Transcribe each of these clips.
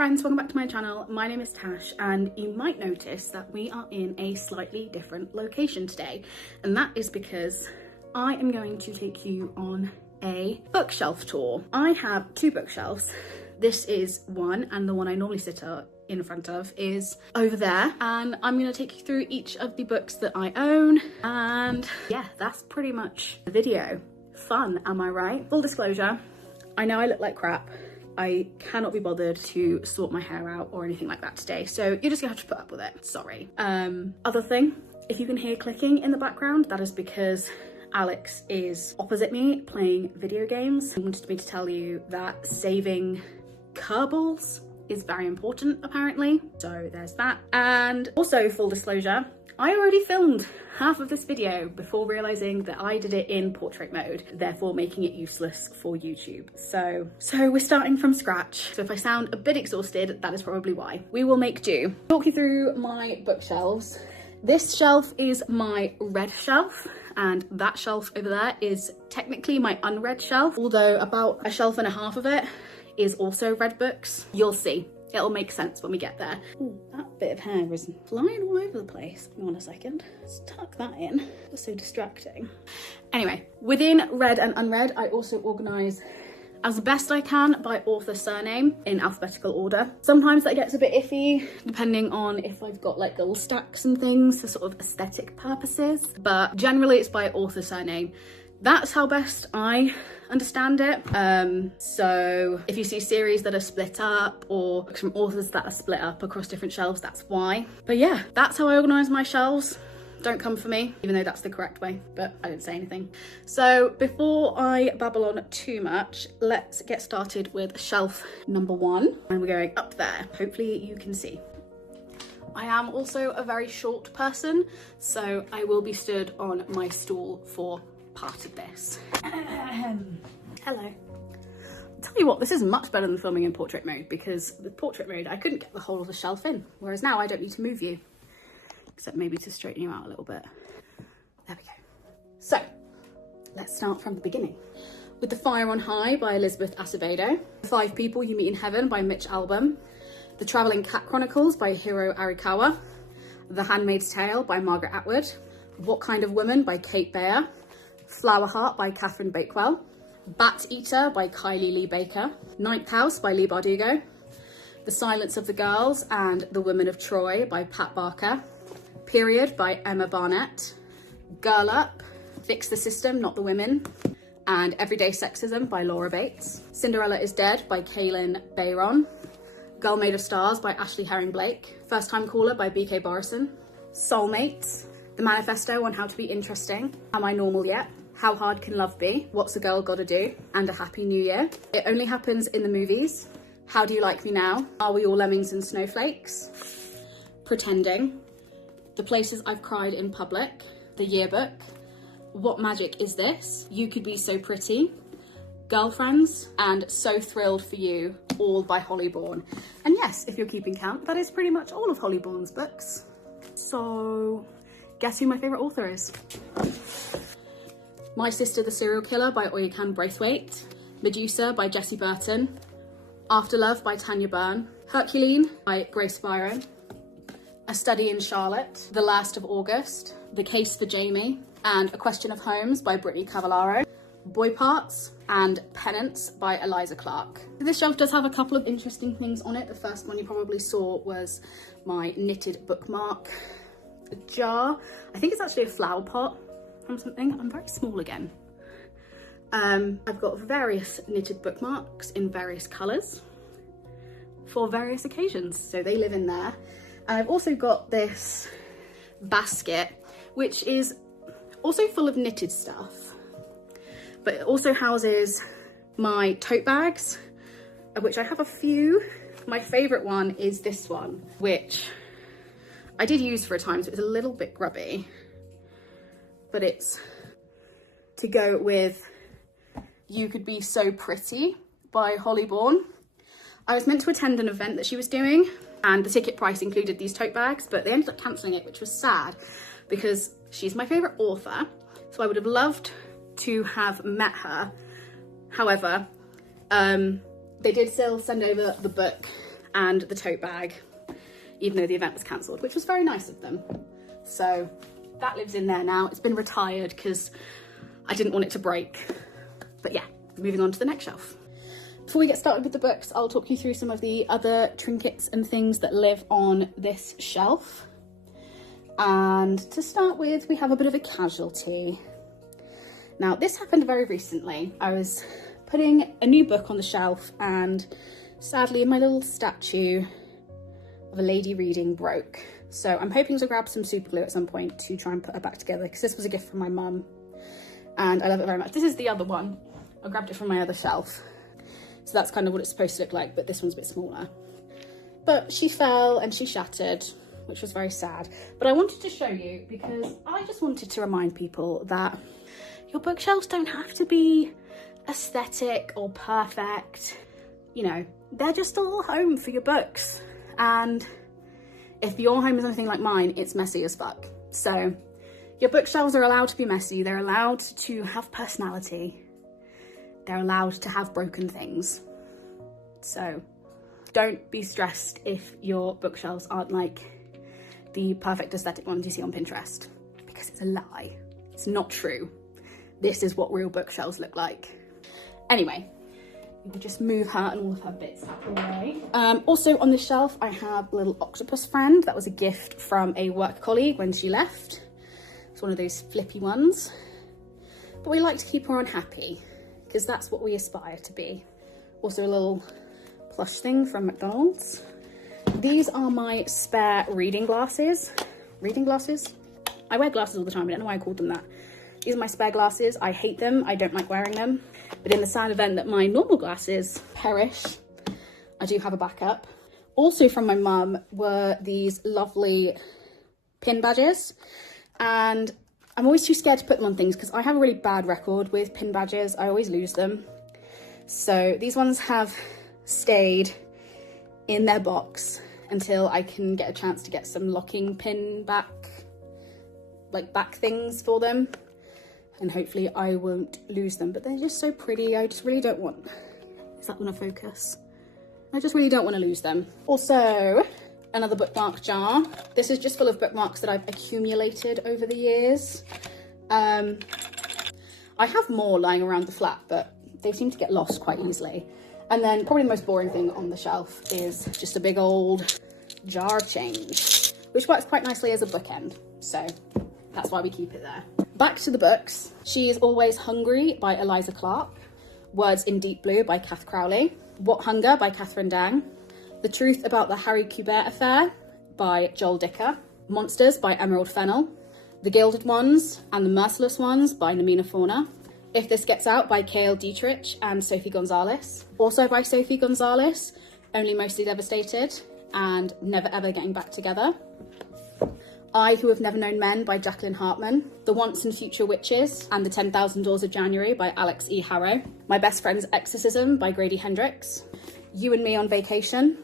friends, welcome back to my channel. My name is Tash and you might notice that we are in a slightly different location today, and that is because I am going to take you on a bookshelf tour. I have two bookshelves. This is one, and the one I normally sit in front of is over there, and I'm going to take you through each of the books that I own, and yeah, that's pretty much the video. Fun, am I right? Full disclosure, I know I look like crap. I cannot be bothered to sort my hair out or anything like that today, so you're just gonna have to put up with it, sorry. Other thing, if you can hear clicking in the background, that is because Alex is opposite me playing video games. He wanted me to tell you that saving Kerbals is very important apparently, so there's that. And also, full disclosure, I already filmed half of this video before realizing that I did it in portrait mode, therefore making it useless for YouTube. So we're starting from scratch. So if I sound a bit exhausted, that is probably why. We will make do. Talk you through my bookshelves. This shelf is my read shelf, and that shelf over there is technically my unread shelf, although about a shelf and a half of it is also read books. You'll see. It'll make sense when we get there. Ooh, that bit of hair is flying all over the place. Hang on a second. Let's tuck that in. That's so distracting. Anyway, within read and unread, I also organise as best I can by author surname in alphabetical order. Sometimes that gets a bit iffy, depending on if I've got like little stacks and things for sort of aesthetic purposes, but generally it's by author surname. That's how best I understand it. So if you see series that are split up or books from authors that are split up across different shelves, that's why. But yeah, that's how I organise my shelves. Don't come for me, even though that's the correct way, but I didn't say anything. So before I babble on too much, let's get started with shelf number one. And we're going up there. Hopefully you can see. I am also a very short person, so I will be stood on my stool for part of this. Hello. I'll tell you what, this is much better than filming in portrait mode, because with portrait mode I couldn't get the whole of the shelf in, whereas now I don't need to move you, except maybe to straighten you out a little bit. There we go. So let's start from the beginning with The Fire on High by Elizabeth Acevedo, Five People You Meet in Heaven by Mitch Albom, The Travelling Cat Chronicles by Hiro Arikawa, The Handmaid's Tale by Margaret Atwood, What Kind of Woman by Kate Baer, Flower Heart by Catherine Bakewell, Bat Eater by Kylie Lee Baker, Ninth House by Leigh Bardugo, The Silence of the Girls and The Women of Troy by Pat Barker, Period by Emma Barnett, Girl Up, Fix the System, Not the Women, and Everyday Sexism by Laura Bates, Cinderella is Dead by Kaylin Bayron, Girl Made of Stars by Ashley Herring Blake, First Time Caller by BK Borison, Soulmates, The Manifesto on How to Be Interesting, Am I Normal Yet?, How Hard Can Love Be?, What's a Girl Gotta Do?, and A Happy New Year, It Only Happens in the Movies, How Do You Like Me Now?, Are We All Lemmings and Snowflakes, Pretending, The Places I've Cried in Public, The Yearbook, What Magic Is This?, You Could Be So Pretty, Girlfriends, and So Thrilled for You, all by Holly Bourne. And yes, if you're keeping count, that is pretty much all of Holly Bourne's books. So guess who my favourite author is? My Sister the Serial Killer by Oyukan Braithwaite, Medusa by Jessie Burton, Afterlove by Tanya Byrne, Herculine by Grace Byron, A Study in Charlotte, The Last of August, The Case for Jamie, and A Question of Homes by Brittany Cavallaro, Boy Parts, and Penance by Eliza Clark. This shelf does have a couple of interesting things on it. The first one you probably saw was my knitted bookmark jar. I think it's actually a flower pot from something. I'm very small again. I've got various knitted bookmarks in various colours for various occasions, so they live in there. And I've also got this basket, which is also full of knitted stuff, but it also houses my tote bags, of which I have a few. My favourite one is this one, which I did use for a time, so it's a little bit grubby, but it's to go with You Could Be So Pretty by Holly Bourne. I was meant to attend an event that she was doing, and the ticket price included these tote bags, but they ended up cancelling it, which was sad because she's my favourite author, so I would have loved to have met her. However, they did still send over the book and the tote bag, even though the event was cancelled, which was very nice of them. So that lives in there now. It's been retired because I didn't want it to break. But yeah, moving on to the next shelf. Before we get started with the books, I'll talk you through some of the other trinkets and things that live on this shelf. And to start with, we have a bit of a casualty. Now, this happened very recently. I was putting a new book on the shelf and sadly my little statue of a lady reading broke. So I'm hoping to grab some super glue at some point to try and put her back together, because this was a gift from my mum and I love it very much. This is the other one. I grabbed it from my other shelf. So that's kind of what it's supposed to look like, but this one's a bit smaller. But she fell and she shattered, which was very sad. But I wanted to show you because I just wanted to remind people that your bookshelves don't have to be aesthetic or perfect. You know, they're just a little home for your books. And if your home is anything like mine, it's messy as fuck. So your bookshelves are allowed to be messy. They're allowed to have personality. They're allowed to have broken things. So don't be stressed if your bookshelves aren't like the perfect aesthetic ones you see on Pinterest, because it's a lie. It's not true. This is what real bookshelves look like. Anyway, we will just move her and all of her bits out of the way. Also on this shelf, I have a little octopus friend. That was a gift from a work colleague when she left. It's one of those flippy ones. But we like to keep her unhappy, because that's what we aspire to be. Also a little plush thing from McDonald's. These are my spare reading glasses. Reading glasses? I wear glasses all the time. I don't know why I called them that. These are my spare glasses. I hate them. I don't like wearing them. But in the sad event that my normal glasses perish, I do have a backup. Also from my mum were these lovely pin badges. And I'm always too scared to put them on things because I have a really bad record with pin badges. I always lose them. So these ones have stayed in their box until I can get a chance to get some locking pin back things for them. And hopefully I won't lose them, but they're just so pretty. I just really don't want, is that gonna focus? I just really don't want to lose them. Also, another bookmark jar. This is just full of bookmarks that I've accumulated over the years. I have more lying around the flat, but they seem to get lost quite easily. And then probably the most boring thing on the shelf is just a big old jar of change, which works quite nicely as a bookend. So that's why we keep it there. Back to the books. She is Always Hungry by Eliza Clark. Words in Deep Blue by Kath Crowley. What Hunger by Catherine Dang. The Truth About the Harry Kubert Affair by Joel Dicker. Monsters by Emerald Fennell. The Gilded Ones and the Merciless Ones by Namina Fauna. If This Gets Out by Cale Dietrich and Sophie Gonzalez. Also by Sophie Gonzalez, Only Mostly Devastated and Never Ever Getting Back Together. I Who Have Never Known Men by Jacqueline Hartman. The Once and Future Witches and The 10,000 Doors of January by Alex E. Harrow. My Best Friend's Exorcism by Grady Hendrix. You and Me on Vacation.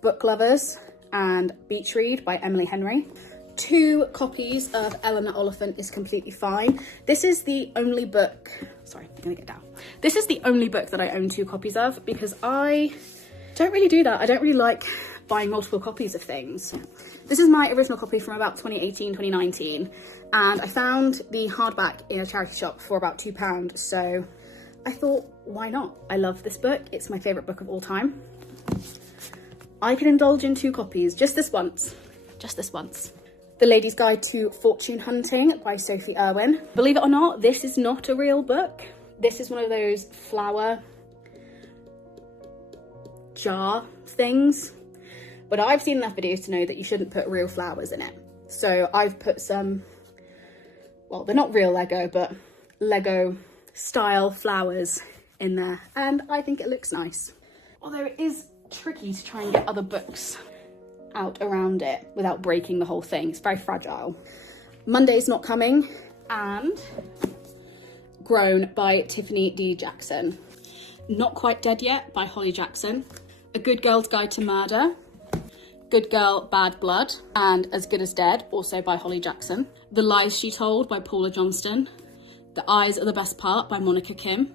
Book Lovers and Beach Read by Emily Henry. 2 copies of Eleanor Oliphant Is Completely Fine. This is the only book, sorry, I'm gonna get down. This is the only book that I own 2 copies of because I don't really do that. I don't really like buying multiple copies of things. This is my original copy from about 2018, 2019, and I found the hardback in a charity shop for about £2, so I thought, why not? I love this book. It's my favourite book of all time. I can indulge in 2 copies, just this once. Just this once. The Lady's Guide to Fortune Hunting by Sophie Irwin. Believe it or not, this is not a real book. This is one of those flower jar things. But I've seen enough videos to know that you shouldn't put real flowers in it. So I've put some, well, they're not real Lego, but Lego style flowers in there. And I think it looks nice. Although it is tricky to try and get other books out around it without breaking the whole thing. It's very fragile. Monday's Not Coming and Grown by Tiffany D. Jackson. Not Quite Dead Yet by Holly Jackson. A Good Girl's Guide to Murder. Good Girl, Bad Blood and As Good as Dead, also by Holly Jackson. The Lies She Told by Paula Johnston. The Eyes Are the Best Part by Monica Kim.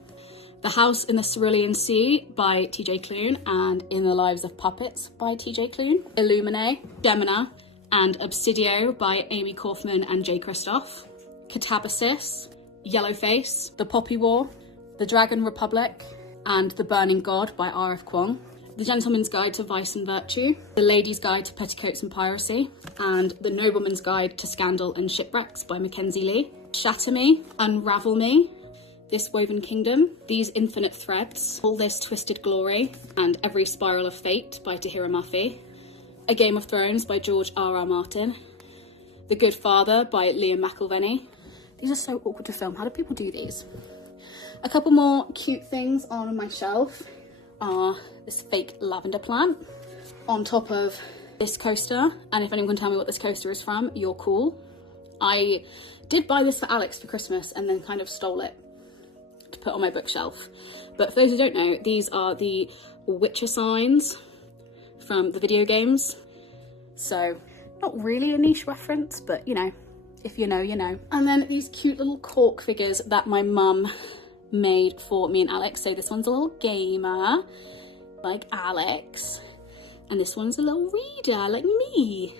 The House in the Cerulean Sea by TJ Klune and In the Lives of Puppets by TJ Klune. Illumine, Gemina, and Obsidio by Amy Kaufman and Jay Kristoff. Catabasis, Yellowface, The Poppy War, The Dragon Republic, and The Burning God by R.F. Kuang. The Gentleman's Guide to Vice and Virtue, The Lady's Guide to Petticoats and Piracy, and The Nobleman's Guide to Scandal and Shipwrecks by Mackenzie Lee. Shatter Me, Unravel Me, This Woven Kingdom, These Infinite Threads, All This Twisted Glory, and Every Spiral of Fate by Tahira Murphy. A Game of Thrones by George R.R. Martin. The Good Father by Liam McIlvenney. These are so awkward to film. How do people do these? A couple more cute things on my shelf are this fake lavender plant on top of this coaster. And if anyone can tell me what this coaster is from, you're cool. I did buy this for Alex for Christmas and then kind of stole it to put on my bookshelf. But for those who don't know, these are the Witcher signs from the video games. So not really a niche reference, but you know, if you know, you know. And then these cute little cork figures that my mum made for me and Alex. So this one's a little gamer, like Alex, and this one's a little reader, like me.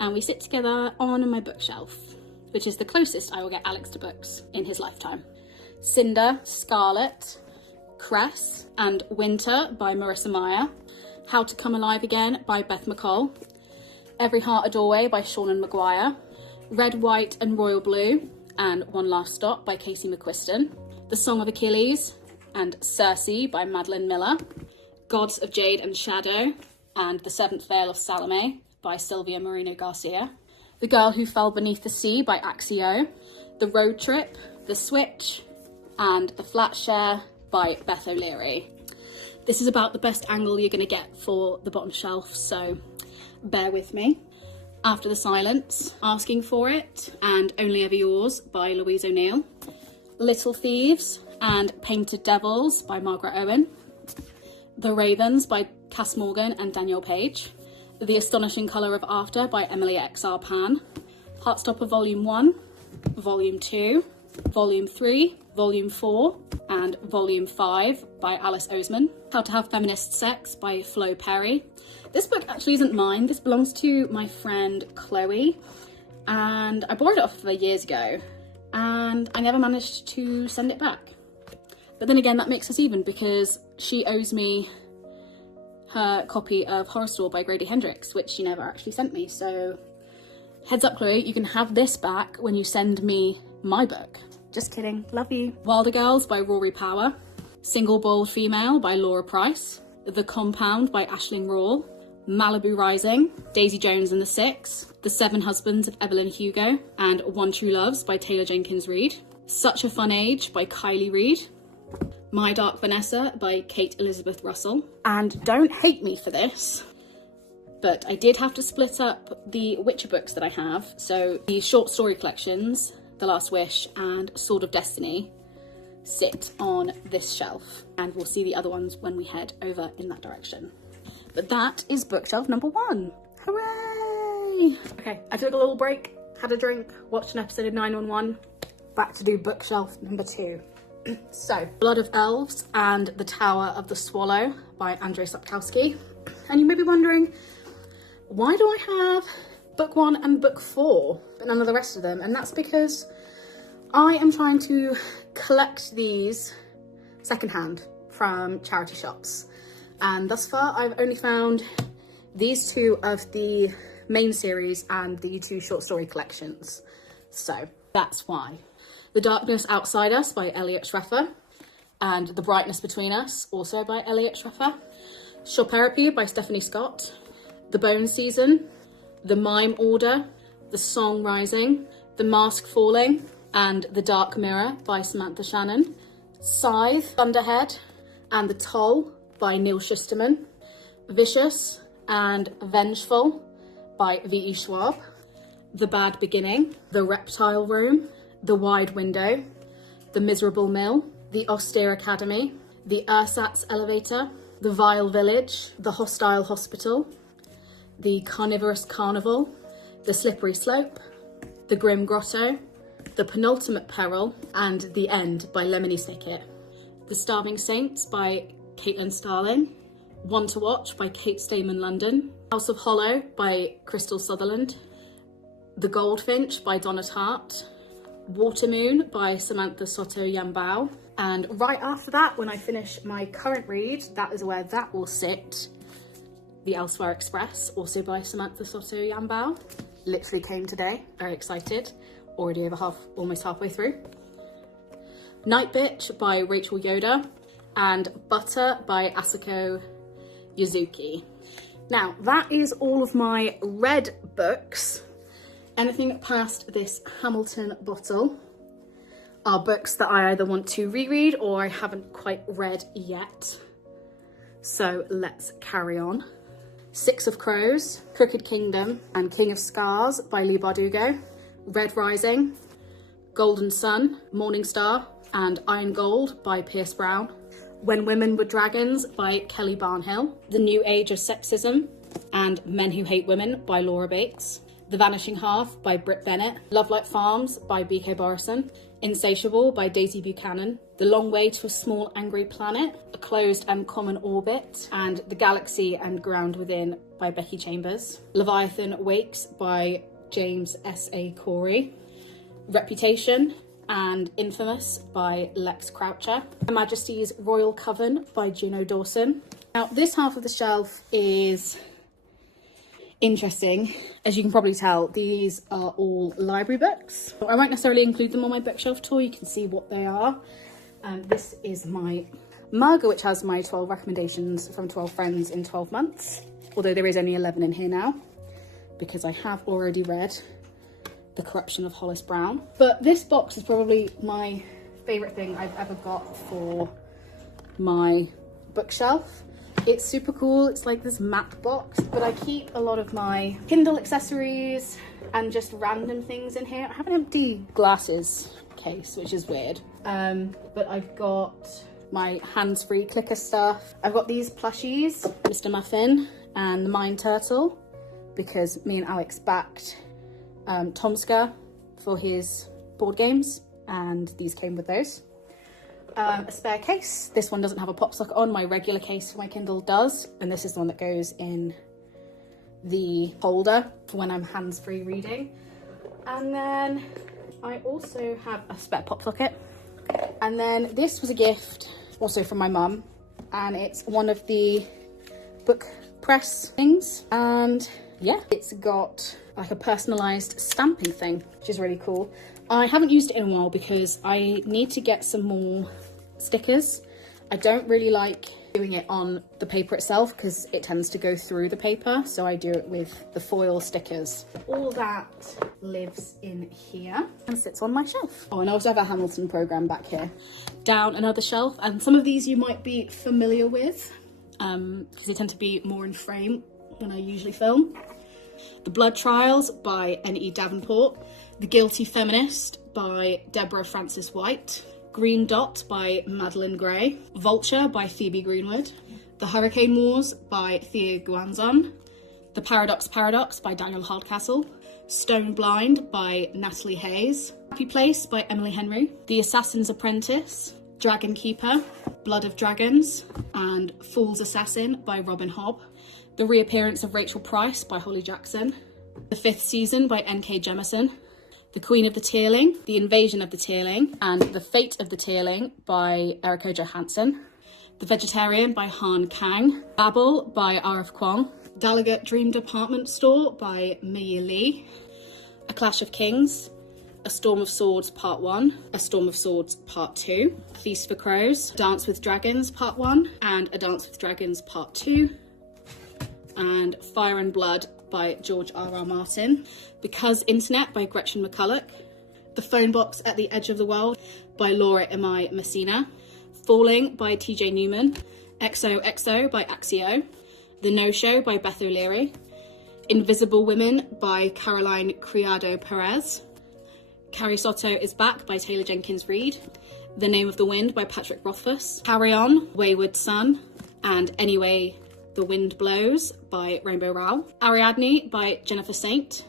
And we sit together on my bookshelf, which is the closest I will get Alex to books in his lifetime. Cinder, Scarlet, Cress, and Winter by Marissa Meyer. How to Come Alive Again by Beth McCall. Every Heart a Doorway by Seanan McGuire. Red, White and Royal Blue and One Last Stop by Casey McQuiston. The Song of Achilles and Circe by Madeline Miller. Gods of Jade and Shadow and The Seventh Veil of Salome by Sylvia Moreno Garcia. The Girl Who Fell Beneath the Sea by Axio. The Road Trip, The Switch, and The Flat Share by Beth O'Leary. This is about the best angle you're going to get for the bottom shelf, so bear with me. After the Silence, Asking for It, and Only Ever Yours by Louise O'Neill. Little Thieves and Painted Devils by Margaret Owen. The Ravens by Cass Morgan and Danielle Page. The Astonishing Colour of After by Emily X.R. Pan. Heartstopper Volume 1, Volume 2, Volume 3, Volume 4, and Volume 5 by Alice Oseman. How to Have Feminist Sex by Flo Perry. This book actually isn't mine. This belongs to my friend Chloe, and I borrowed it off of her years ago, and I never managed to send it back. But then again, that makes us even because she owes me her copy of Horror Store by Grady Hendrix, which she never actually sent me. So heads up, Chloe, you can have this back when you send me my book. Just kidding, love you. Wilder Girls by Rory Power. Single Boiled Female by Laura Price. The Compound by Aisling Rawle. Malibu Rising, Daisy Jones and the Six. The Seven Husbands of Evelyn Hugo, and One True Loves by Taylor Jenkins Reid. Such a Fun Age by Kylie Reid. My Dark Vanessa by Kate Elizabeth Russell. And don't hate me for this, but I did have to split up the Witcher books that I have. So the short story collections, The Last Wish and Sword of Destiny, sit on this shelf, and we'll see the other ones when we head over in that direction. But that is bookshelf number 1. Hooray! Okay, I took a little break, had a drink, watched an episode of 911, back to do bookshelf number 2. So, Blood of Elves and The Tower of the Swallow by Andrzej Sapkowski. And you may be wondering, why do I have book 1 and book 4, but none of the rest of them? And that's because I am trying to collect these secondhand from charity shops. And thus far, I've only found these 2 of the main series and the 2 short story collections. So that's why. The Darkness Outside Us by Elliot Schrefer, and The Brightness Between Us, also by Elliot Schrefer. Shoperapy by Stephanie Scott. The Bone Season, The Mime Order, The Song Rising, The Mask Falling, and The Dark Mirror by Samantha Shannon. Scythe, Thunderhead, and The Toll by Neil Schusterman. Vicious and Vengeful by V.E. Schwab. The Bad Beginning, The Reptile Room, The Wide Window, The Miserable Mill, The Austere Academy, The Ersatz Elevator, The Vile Village, The Hostile Hospital, The Carnivorous Carnival, The Slippery Slope, The Grim Grotto, The Penultimate Peril and The End by Lemony Snicket. The Starving Saints by Caitlin Starling. One to Watch by Kate Stayman London. House of Hollow by Crystal Sutherland. The Goldfinch by Donna Tartt. Watermoon by Samantha Soto Yambao. And right after that, when I finish my current read, that is where that will sit. The Elsewhere Express, also by Samantha Soto Yambao. Literally came today, very excited. Already almost halfway through. Night Bitch by Rachel Yoder. And Butter by Asako Yuzuki. Now, that is all of my read books. Anything past this Hamilton bottle are books that I either want to reread or I haven't quite read yet. So let's carry on. Six of Crows, Crooked Kingdom, and King of Scars by Leigh Bardugo. Red Rising, Golden Sun, Morning Star, and Iron Gold by Pierce Brown. When Women Were Dragons by Kelly Barnhill. The New Age of Sexism and Men Who Hate Women by Laura Bates. The Vanishing Half by Britt Bennett. Love Like Farms by B.K. Borison. Insatiable by Daisy Buchanan. The Long Way to a Small Angry Planet, A Closed and Common Orbit, and The Galaxy and Ground Within by Becky Chambers. Leviathan Wakes by James S.A. Corey. Reputation and Infamous by Lex Croucher. Her Majesty's Royal Coven by Juno Dawson. Now, this half of the shelf is interesting. As you can probably tell, these are all library books. I won't necessarily include them on my bookshelf tour, you can see what they are. This is my mug, which has my 12 recommendations from 12 friends in 12 months. Although there is only 11 in here now, because I have already read The Corruption of Hollis Brown. But this box is probably my favourite thing I've ever got for my bookshelf. It's super cool. It's like this matte box, but I keep a lot of my Kindle accessories and just random things in here. I have an empty glasses case, which is weird. But I've got my hands-free clicker stuff. I've got these plushies, Mr. Muffin and the Mind Turtle, because me and Alex backed Tomska for his board games, and these came with those. A spare case. This one doesn't have a pop socket on. My regular case for my Kindle does, and this is the one that goes in the holder for when I'm hands-free reading. And then I also have a spare pop socket. And then this was a gift also from my mum, and it's one of the book press things, and yeah, it's got like a personalized stamping thing, which is really cool. I haven't used it in a while because I need to get some more stickers. I don't really like doing it on the paper itself because it tends to go through the paper, so I do it with the foil stickers. All that lives in here and sits on my shelf. Oh, and I also have a Hamilton programme back here. Down another shelf, and some of these you might be familiar with because they tend to be more in frame than I usually film. The Blood Trials by N.E. Davenport. The Guilty Feminist by Deborah Francis White. Green Dot by Madeline Gray. Vulture by Phoebe Greenwood. The Hurricane Wars by Thea Guanzon. The Paradox by Daniel Hardcastle. Stone Blind by Natalie Hayes. Happy Place by Emily Henry. The Assassin's Apprentice. Dragon Keeper. Blood of Dragons. And Fool's Assassin by Robin Hobb. The Reappearance of Rachel Price by Holly Jackson. The Fifth Season by N.K. Jemisin. The Queen of the Tearling, The Invasion of the Tearling, and The Fate of the Tearling by Eriko Johansson. The Vegetarian by Han Kang. Babel by R.F. Kwong. Gallagher Dream Department Store by Mei Lee. A Clash of Kings. A Storm of Swords Part 1. A Storm of Swords Part 2. A Feast for Crows. Dance with Dragons Part 1 and A Dance with Dragons Part 2. And Fire and Blood by George R.R. Martin. Because Internet by Gretchen McCulloch. The Phone Box at the Edge of the World by Laura Imai Messina. Falling by T.J. Newman. XOXO by Axio. The No Show by Beth O'Leary. Invisible Women by Caroline Criado Perez. Carrie Soto is Back by Taylor Jenkins Reid. The Name of the Wind by Patrick Rothfuss. Carry On, Wayward Son, and Anyway The Wind Blows by Rainbow Rowell. Ariadne by Jennifer Saint.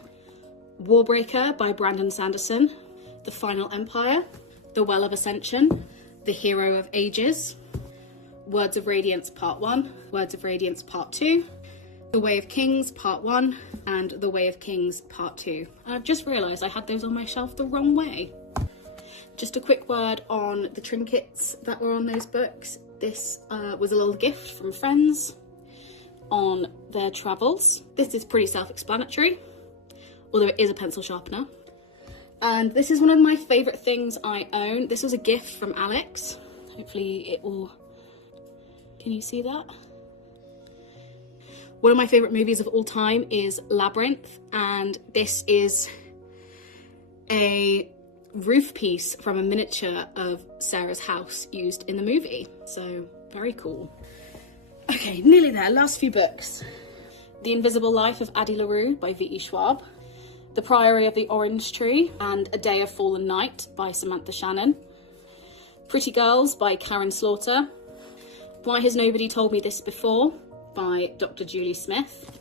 Warbreaker by Brandon Sanderson. The Final Empire, The Well of Ascension, The Hero of Ages, Words of Radiance Part 1, Words of Radiance Part 2, The Way of Kings Part 1, and The Way of Kings Part 2. And I've just realised I had those on my shelf the wrong way. Just a quick word on the trinkets that were on those books. This was a little gift from friends on their travels. This is pretty self-explanatory, although it is a pencil sharpener. And this is one of my favourite things I own. This was a gift from Alex. Hopefully it will... Can you see that? One of my favourite movies of all time is Labyrinth, and this is a roof piece from a miniature of Sarah's house used in the movie. So, very cool. Okay, nearly there. Last few books. The Invisible Life of Addie LaRue by V.E. Schwab. The Priory of the Orange Tree and A Day of Fallen Night by Samantha Shannon. Pretty Girls by Karen Slaughter. Why Has Nobody Told Me This Before by Dr. Julie Smith.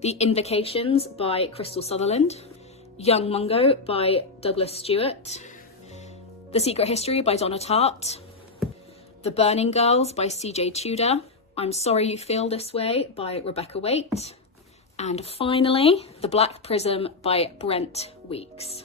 The Invocations by Crystal Sutherland. Young Mungo by Douglas Stewart. The Secret History by Donna Tartt. The Burning Girls by C.J. Tudor. I'm Sorry You Feel This Way by Rebecca Waite. And finally, The Black Prism by Brent Weeks.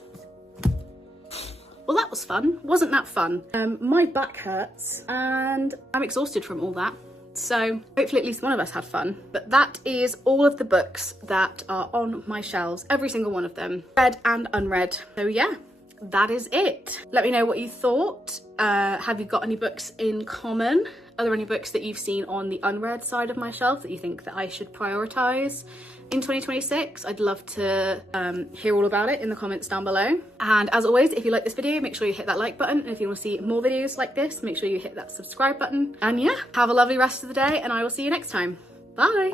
Well, that was fun. Wasn't that fun? My back hurts and I'm exhausted from all that. So hopefully at least one of us had fun. But that is all of the books that are on my shelves, every single one of them, read and unread. So yeah, that is it. Let me know what you thought. Have you got any books in common? Are there any books that you've seen on the unread side of my shelf that you think that I should prioritise in 2026? I'd love to hear all about it in the comments down below. And as always, if you like this video, make sure you hit that like button. And if you want to see more videos like this, make sure you hit that subscribe button. And yeah, have a lovely rest of the day and I will see you next time. Bye.